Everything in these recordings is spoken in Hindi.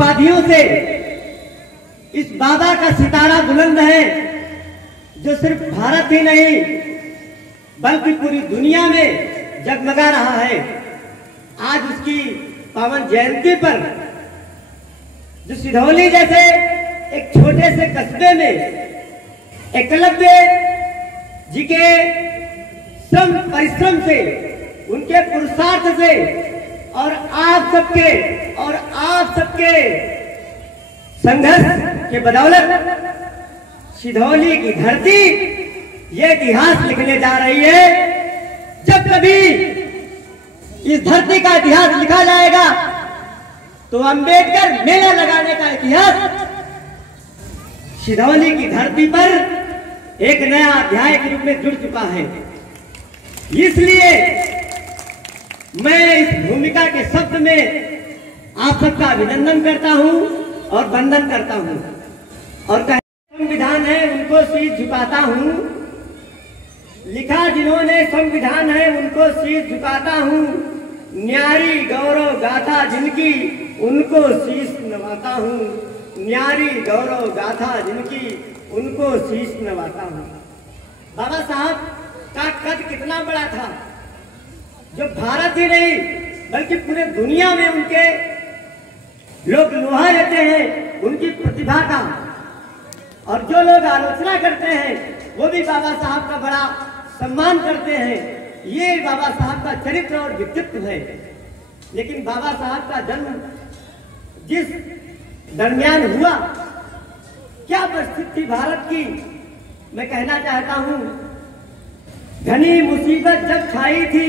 उपाधियों से इस बाबा का सितारा बुलंद है, जो सिर्फ भारत ही नहीं बल्कि पूरी दुनिया में जगमगा रहा है। आज उसकी पावन जयंती पर जो सिधौली जैसे एक छोटे से कस्बे में एकलव्य जी के श्रम परिश्रम से, उनके पुरुषार्थ से और आप सबके संघर्ष के बदौलत सिधौली की धरती ये इतिहास लिखने जा रही है। जब कभी इस धरती का इतिहास लिखा जाएगा तो अंबेडकर मेला लगाने का इतिहास सिधौली की धरती पर एक नया अध्याय के रूप में जुड़ चुका है। इसलिए मैं इस भूमिका के शब्द में आप सबका अभिनंदन करता हूं और वंदन करता हूं और संविधान है उनको शीश झुकाता हूं, लिखा जिन्होंने संविधान है उनको शीश झुकाता हूं, न्यारी गौरव गाथा जिनकी उनको शीश नवाता हूं, न्यारी गौरव गाथा जिनकी उनको शीश नवाता हूं। बाबा साहब का कद कितना बड़ा था, जो भारत ही नहीं बल्कि पूरे दुनिया में उनके लोग लोहा लेते हैं उनकी प्रतिभा का, और जो लोग आलोचना करते हैं वो भी बाबा साहब का बड़ा सम्मान करते हैं। ये बाबा साहब का चरित्र और व्यक्तित्व है। लेकिन बाबा साहब का जन्म जिस दरमियान हुआ, क्या परिस्थिति भारत की, मैं कहना चाहता हूं, घनी मुसीबत जब छाई थी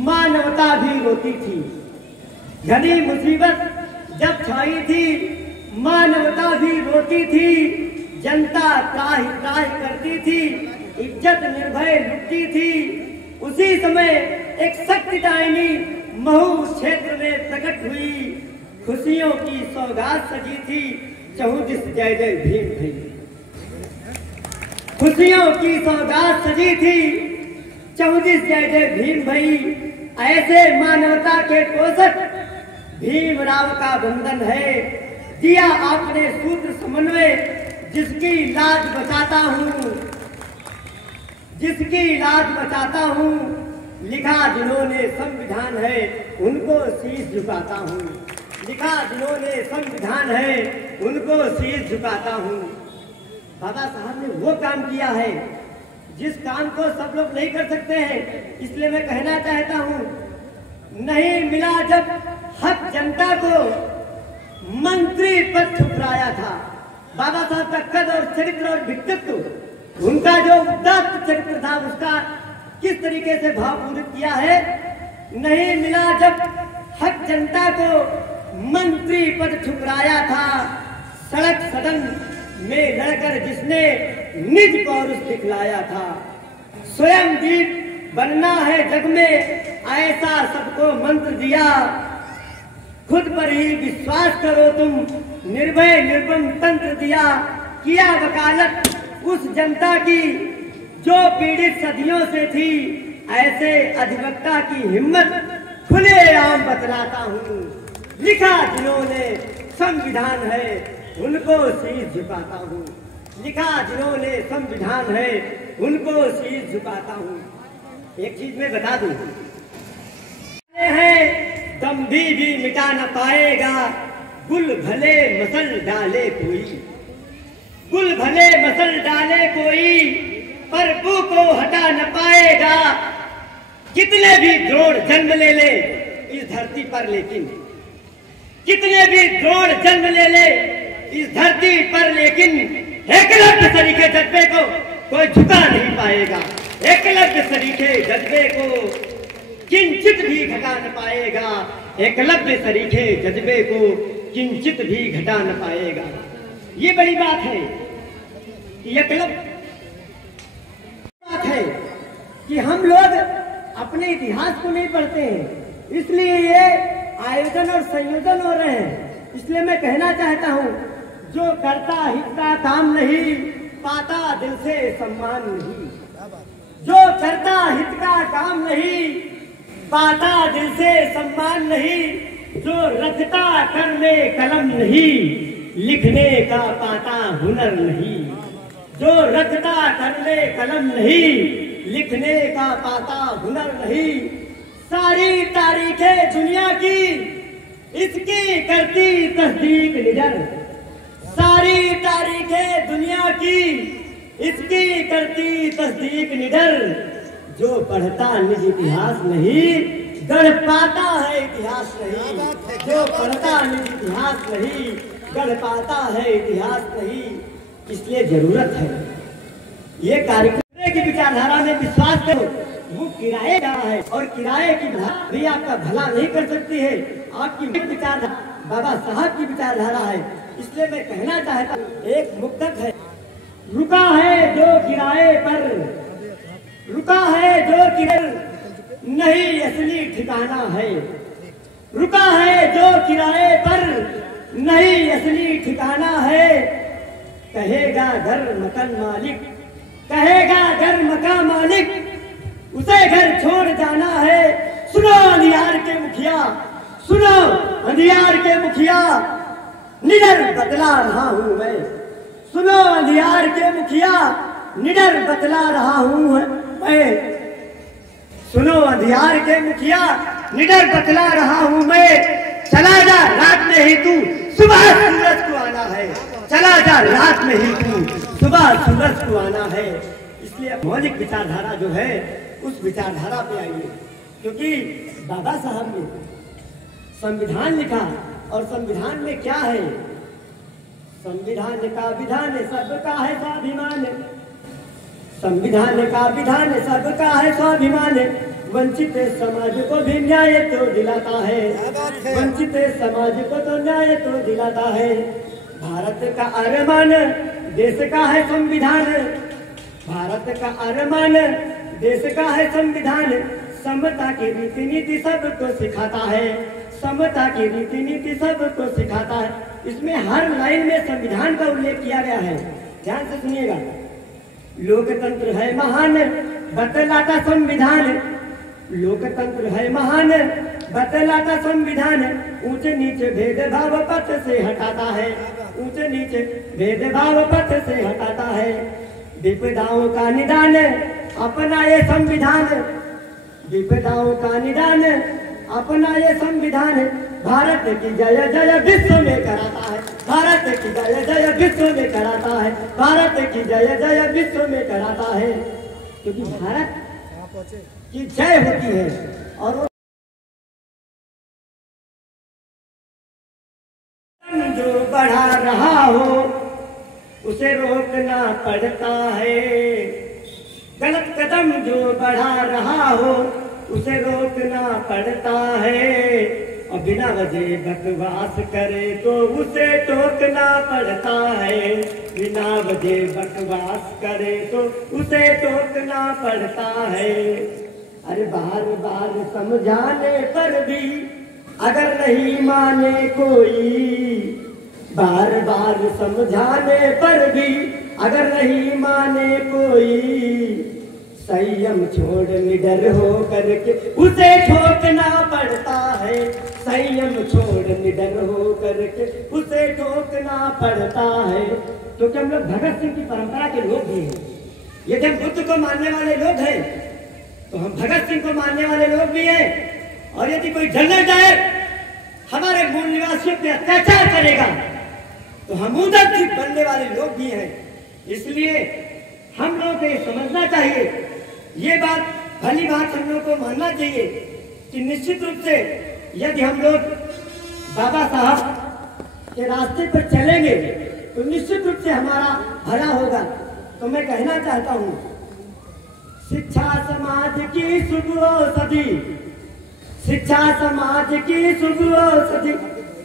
मानवता भी रोती थी, घनी मुसीबत जब छाई थी मानवता भी रोती थी, जनता त्राहि त्राहि करती थी, इज्जत निर्भय लुटती थी। उसी समय एक शक्तिदायिनी महू क्षेत्र में प्रकट हुई, खुशियों की सौगात सजी थी, चहुदिस जय जय भीम भई। खुशियों की सौगात सजी थी, चहुदिस जय जय भीम भई। ऐसे मानवता के पोषक भीमराव का वंदन है। दिया आपने सूत्र समन्वय, जिसकी लाज बचाता हूँ, जिसकी लाज बचाता हूँ, लिखा जिन्होंने संविधान है उनको शीश झुकाता हूँ, लिखा जिन्होंने संविधान है उनको शीश झुकाता हूँ। बाबा साहब ने वो काम किया है जिस काम को सब लोग नहीं कर सकते हैं। इसलिए मैं कहना चाहता हूँ, नहीं मिला जब हक जनता को, मंत्री पद ठुकराया था। बाबा साहब का कद और चरित्र और व्यक्तित्व, उनका जो उदात्त चरित्र था उसका किस तरीके से भावपूरित किया है। नहीं मिला जब हक जनता को, मंत्री पद ठुकराया था, सड़क सदन में लड़कर जिसने निज पौरुष दिखलाया था। स्वयं दीप बनना है जग में, ऐसा सबको मंत्र दिया, खुद पर ही विश्वास करो तुम, निर्भय निर्बम तंत्र दिया। किया वकालत उस जनता की जो पीड़ित सदियों से थी, ऐसे अधिवक्ता की हिम्मत खुलेआम बतलाता हूँ। लिखा जिन्होंने संविधान है उनको शीश झुकाता हूँ, लिखा जिन्होंने संविधान है उनको शीश झुकाता हूँ। एक चीज मैं बता दूं, दम भी मिटा न पाएगा, गुल भले मसल डाले कोई, गुल भले मसल डाले कोई, पर बू को हटा न पाएगा। कितने भी द्रोण जन्म ले ले इस धरती पर, लेकिन कितने भी द्रोण जन्म ले ले इस धरती पर, लेकिन एकलव्य सरीखे जज्बे को कोई झुका नहीं पाएगा। एकलव्य सरीखे जज्बे को किंचित भी घटा न पाएगा, एकलव्य सरीखे जज्बे को किंचित भी घटा न पाएगा। ये बड़ी बात है कि एकलव्य, बात है कि हम लोग अपने इतिहास को नहीं पढ़ते हैं, इसलिए ये आयोजन और संयोजन हो रहे हैं। इसलिए मैं कहना चाहता हूँ, जो करता हित का काम नहीं, पाता दिल से सम्मान नहीं। जो करता हित का काम नहीं, पाता दिल से सम्मान नहीं। जो रचता करने कलम नहीं, लिखने का पाता हुनर नहीं। जो रचता करने कलम नहीं, लिखने का पाता हुनर नहीं। सारी तारीखें दुनिया की इसकी करती तस्दीक निडर। सारी तारीखें दुनिया की इसकी करती तस्दीक निडर। जो पढ़ता निज इतिहास नहीं, गढ़ पाता है इतिहास नहीं। जो पढ़ता निज इतिहास नहीं, गढ़ पाता है इतिहास नहीं। इसलिए जरूरत है ये कार्यक्रम की विचारधारा में विश्वास करो। वो किराए का है और किराए की भी आपका भला नहीं कर सकती है। आपकी विचारधारा बाबा साहब की विचारधारा है। इसलिए मैं कहना चाहता हूँ, एक मुक्तक है, रुका है जो किराए पर, रुका है जो किराए नहीं असली ठिकाना है। रुका है जो किराए पर नहीं असली ठिकाना है। कहेगा घर मकान मालिक, कहेगा घर मकान मालिक, उसे घर छोड़ जाना है। सुनो अंधियार के मुखिया, सुनो अंधियार के मुखिया, निडर बतला रहा हूँ मैं। सुनो अंधियार के मुखिया, निडर बतला रहा हूँ मैं। सुनो अंधियार के मुखिया, निडर बतला रहा हूँ मैं। चला जा रात में ही तू, सुबह सूरज को आना है। चला जा रात में ही तू, सुबह सूरज को आना है। इसलिए मौलिक विचारधारा जो है उस विचारधारा पे आइए, क्योंकि बाबा साहब ने संविधान लिखा और संविधान में क्या है? संविधान का विधान सबका है स्वाभिमान। संविधान का विधान सबका है स्वाभिमान। वंचित समाज को भी न्याय तो दिलाता है। वंचित समाज को तो न्याय तो दिलाता है। भारत का अरमान देश का है संविधान। भारत का अरमान देश का है संविधान। समता की रीति नीति सबको सिखाता है। समता की रीति नीति सबको सिखाता है। इसमें हर लाइन में संविधान का उल्लेख किया गया है। ध्यान से सुनिएगा। लोकतंत्र है महान बतलाता संविधान। लोकतंत्र है महान बतलाता संविधान। ऊंचे नीचे भेदभाव पथ से हटाता है। ऊंचे नीचे भेदभाव पथ से हटाता है। विपदाओं का निदान अपना ये संविधान। विपदाओं का निदान अपना ये संविधान। भारत की जय जय विश्व में कराता है। भारत की जय जय विश्व में कराता है। भारत की जय जय विश्व में कराता है। क्योंकि भारत की जय होती है और जो बढ़ा रहा हो उसे रोकना पड़ता है। गलत कदम जो बढ़ा रहा हो उसे रोकना पड़ता है। और बिना वजह बकवास करे तो उसे टोकना पड़ता है। बिना वजह बकवास करे तो उसे टोकना पड़ता है। अरे बार बार समझाने पर भी अगर नहीं माने कोई, बार बार समझाने पर भी अगर नहीं माने कोई, संयम छोड़ निडर हो करके उसे ठोकना पड़ता है। संयम छोड़ निडर हो करके उसे ठोकना पड़ता है। क्योंकि हम लोग भगत सिंह की परंपरा के लोग भी हैं। यदि हम बुद्ध को मानने वाले लोग हैं तो हम भगत सिंह को मानने वाले लोग भी हैं। और यदि कोई जंगल जाए हमारे मूल निवासियों पे अत्याचार करेगा तो हम उधर सिंह बनने वाले लोग भी हैं। इसलिए हम लोगों को ये समझना चाहिए, ये बात भली बात हम लोग को मानना चाहिए कि निश्चित रूप से यदि हम लोग बाबा साहब के रास्ते पर चलेंगे तो निश्चित रूप से हमारा भला होगा। तो मैं कहना चाहता हूँ, शिक्षा समाज की शुभ औषधि, शिक्षा समाज की शुभ औषधि,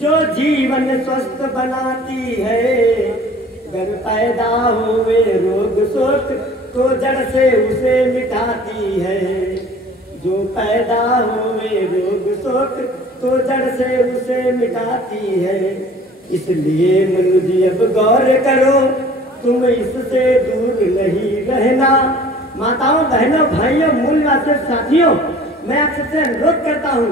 जो जीवन स्वस्थ बनाती है। घर पैदा हुए रोग शोक तो जड़ से उसे मिटाती है। जो पैदा हुए रोग शोक तो जड़ से उसे मिटाती है। इसलिए मनुजी अब गौर करो, तुम इससे दूर नहीं रहना। माताओं, बहनों, भाइयों, मूल निवासी साथियों, मैं आप सबसे अनुरोध करता हूँ,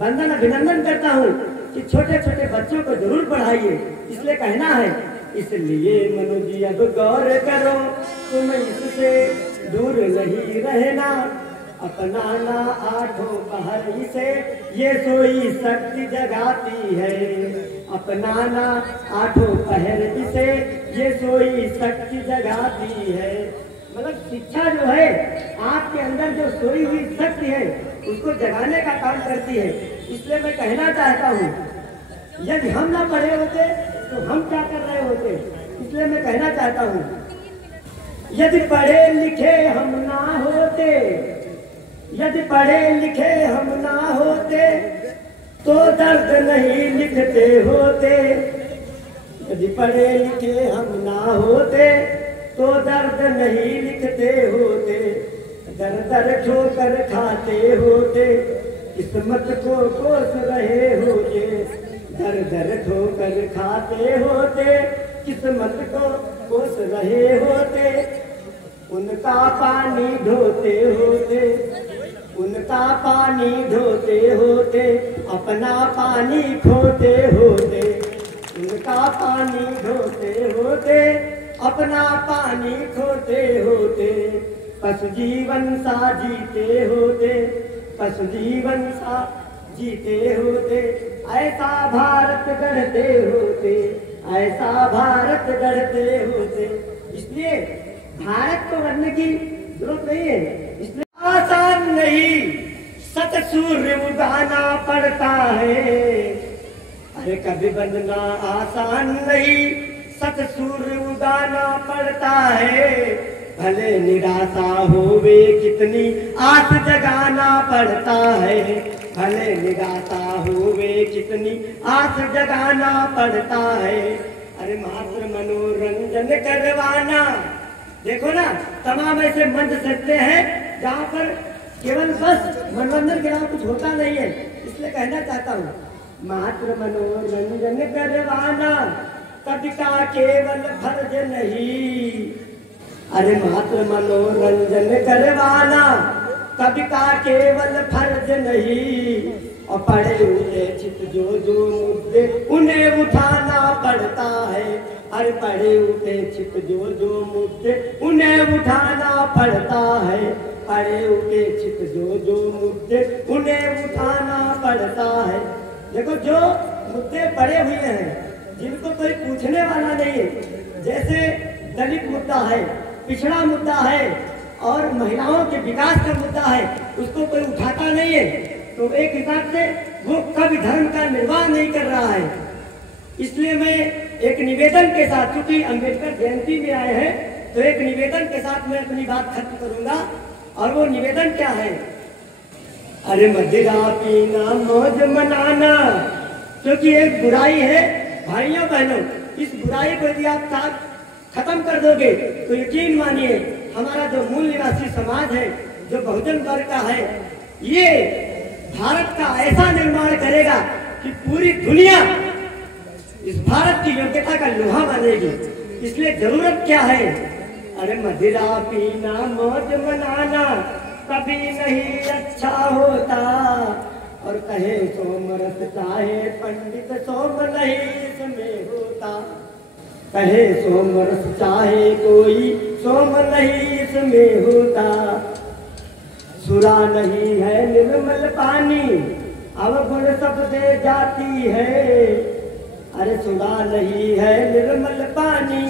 वंदन अभिनंदन करता हूँ कि छोटे छोटे बच्चों को जरूर पढ़ाइए। इसलिए कहना है, इसलिए मनुजी अब गौर करो, तुम इससे दूर नहीं रहना, अपनाना आठों पहर इसे, ये सोई शक्ति जगाती है, अपनाना आठों पहर इसे, ये सोई शक्ति जगाती है। मतलब शिक्षा जो है आपके अंदर जो सोई हुई शक्ति है उसको जगाने का काम करती है। इसलिए मैं कहना चाहता हूँ, यदि हम ना पढ़े होते तो हम क्या कर रहे होते। इसलिए मैं कहना चाहता हूँ, यदि पढ़े लिखे हम ना होते, यदि पढ़े लिखे हम ना होते तो दर्द नहीं लिखते होते, यदि पढ़े लिखे हम ना होते तो दर्द नहीं लिखते होते, दर दर ठोकर खाते होते, किस्मत को कोस रहे होते, दर दर ठोकर खाते होते, किस्मत को कोस रहे होते, उनका पानी ढोते होते, उनका पानी ढोते होते, अपना पानी खोते होते, उनका पानी ढोते होते, अपना पानी खोते होते, पशु जीवन सा जीते होते, पशु जीवन सा जीते होते, ऐसा भारत गढ़ते होते, ऐसा भारत गढ़ते होते। इसलिए भारत को गढ़ने की जरूरत नहीं है, इसलिए आसान नहीं, सत सूर्य उगाना पड़ता है, अरे कभी बनना आसान नहीं, सत सूर्य उगाना पड़ता है, भले निराशा होवे कितनी आस जगाना पड़ता है, भले निराशा होवे कितनी आस जगाना पड़ता है, अरे मात्र मनोरंजन करवाना। देखो ना, तमाम ऐसे मंच सकते हैं जहाँ पर केवल बस मनोरंजन के अलावा कुछ होता नहीं है। इसलिए कहना चाहता हूँ, मात्र मनोरंजन करवाना कभी का केवल फर्ज नहीं, अरे मात्र मनोरंजन करवाना कभी का केवल फर्ज नहीं, और पड़े हुए चित जो जो मुद्दे उन्हें उठाना पड़ता है, अरे पड़े उठे चित जो जो मुद्दे उन्हें उठाना पड़ता है, पड़े उठे चित जो जो मुद्दे उन्हें उठाना पड़ता है। देखो जो मुद्दे पड़े हुए हैं जिनको कोई पूछने वाला नहीं है, जैसे दलित मुद्दा है, पिछड़ा मुद्दा है और महिलाओं के विकास का मुद्दा है, उसको कोई उठाता नहीं है, तो एक हिसाब से वो कभी धर्म का निर्वाह नहीं कर रहा है। इसलिए मैं एक निवेदन के साथ, चूंकि अम्बेडकर जयंती में आए हैं, तो एक निवेदन के साथ मैं अपनी बात खत्म करूंगा। और वो निवेदन क्या है, अरे मदिरा पीना मौज मनाना, क्योंकि एक बुराई है भाइयों बहनों, इस बुराई को यदि आप खत्म कर दोगे तो यकीन मानिए हमारा जो मूल निवासी समाज है, जो बहुजन वर्ग का है, ये भारत का ऐसा निर्माण करेगा कि पूरी दुनिया इस भारत की योग्यता का लोहा मानेगी। इसलिए जरूरत क्या है, अरे मदिरा पीना मौज मनाना कभी नहीं अच्छा होता, और कहे सोमरस चाहे पंडित सोम नहीं इसमें होता, कहे सोमरस चाहे कोई सोम नहीं इसमें होता, सुरा नहीं है निर्मल पानी अवगुण सब दे जाती है, अरे सुरा नहीं है निर्मल पानी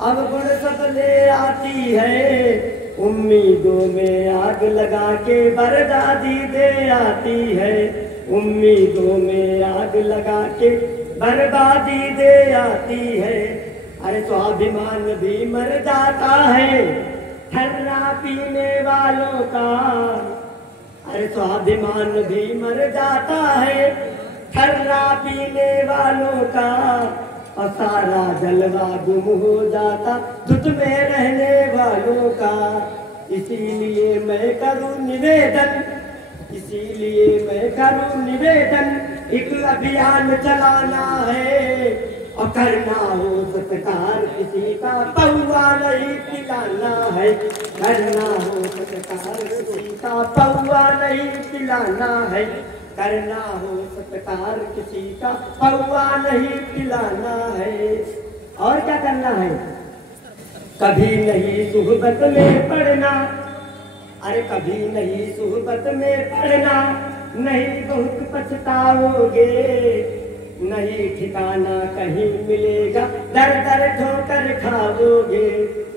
अवगुण सब ले आती है, उम्मीदों में आग लगा के बर्बादी दे आती है, उम्मीदों में आग लगा के बर्बादी दे आती है, अरे स्वाभिमान भी मर जाता है ठर्रा पीने वालों का, अरे स्वाभिमान भी मर जाता है ठर्रा पीने वालों का, और सारा जलवा गुम हो जाता दुध में रहने वालों का। इसीलिए मैं करूं निवेदन, इसीलिए मैं करूं निवेदन, एक अभियान चलाना है और करना हो सत्कार किसी का पौवा नहीं पिलाना है, करना हो सत्कार किसी का पौवा नहीं पिलाना है, करना हो सत्कार किसी का, पौवा नहीं पिलाना है। और क्या करना है? कभी नहीं सुहबत में पढ़ना, अरे कभी नहीं सुहबत में पढ़ना, नहीं बहुत पछताओगे, नहीं ठिकाना कहीं मिलेगा, दर दर ठोकर खाओगे,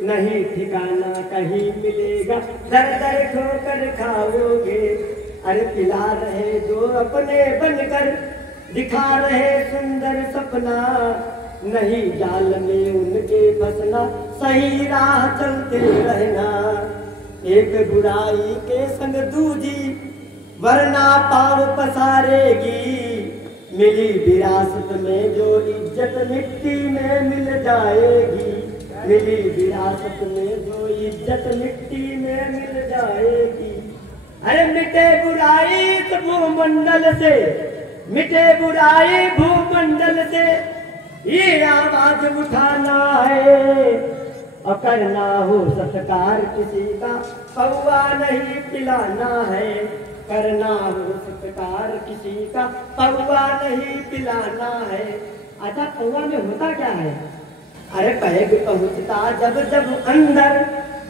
नहीं ठिकाना कहीं मिलेगा, दर दर ठोकर खाओगे। अरे पिला रहे जो अपने बनकर, दिखा रहे सुंदर सपना, नहीं जाल में उनके फंसना, सही राह चलते रहना। एक बुराई के संग दूजी, वरना पाव पसारेगी, मिली विरासत में जो इज्जत मिट्टी में मिल जाएगी, मिली विरासत में जो इज्जत मिट्टी में मिल जाएगी। अरे मिटे बुराई इस भूमंडल से, मिटे बुराई भूमंडल से, ये आवाज उठाना है। और करना हो सत्कार किसी का, पौवा नहीं पिलाना है। करना हो सत्कार किसी का, पौवा नहीं पिलाना है। अच्छा, पौवा में होता क्या है? अरे पैग पहुंचता जब जब अंदर,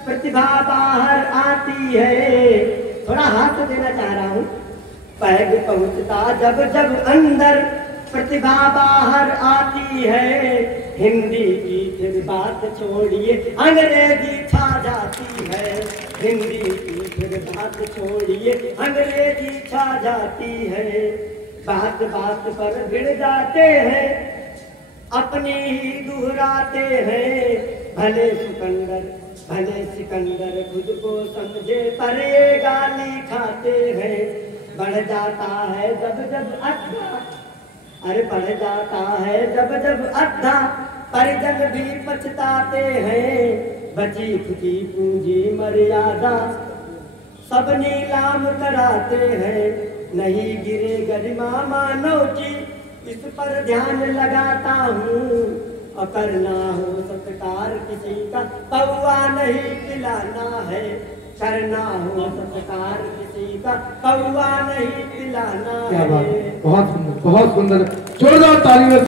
प्रतिभा बाहर आती है। थोड़ा हाथ तो देना चाह रहा हूँ। पैग पहुंचता जब जब अंदर, प्रतिभा बाहर आती है। हिंदी की फिर बात छोड़िए, अंग्रेजी छा जाती है। हिंदी की फिर बात छोड़िए, अंग्रेजी छा जाती है। बात बात पर भिड़ जाते हैं, अपनी ही दोहराते हैं। भले सिकंदर खुद को समझे, पर ये गाली खाते हैं। बढ़ जाता है जब जब अद्धा, अरे बढ़ जाता है जब जब अद्धा, परिजन भी पछताते हैं। बची खुदी पूंजी मर्यादा, सब नीलाम कराते हैं। नहीं गिरे गरिमा मानव की, इस पर ध्यान लगाता हूँ। और करना हो सत्कार किसी का, पौवा नहीं पिलाना है। करना हो सत्कार किसी का, पौवा नहीं पिलाना है। बहुत सुंदर, बहुत सुंदर, जोरदार ताली में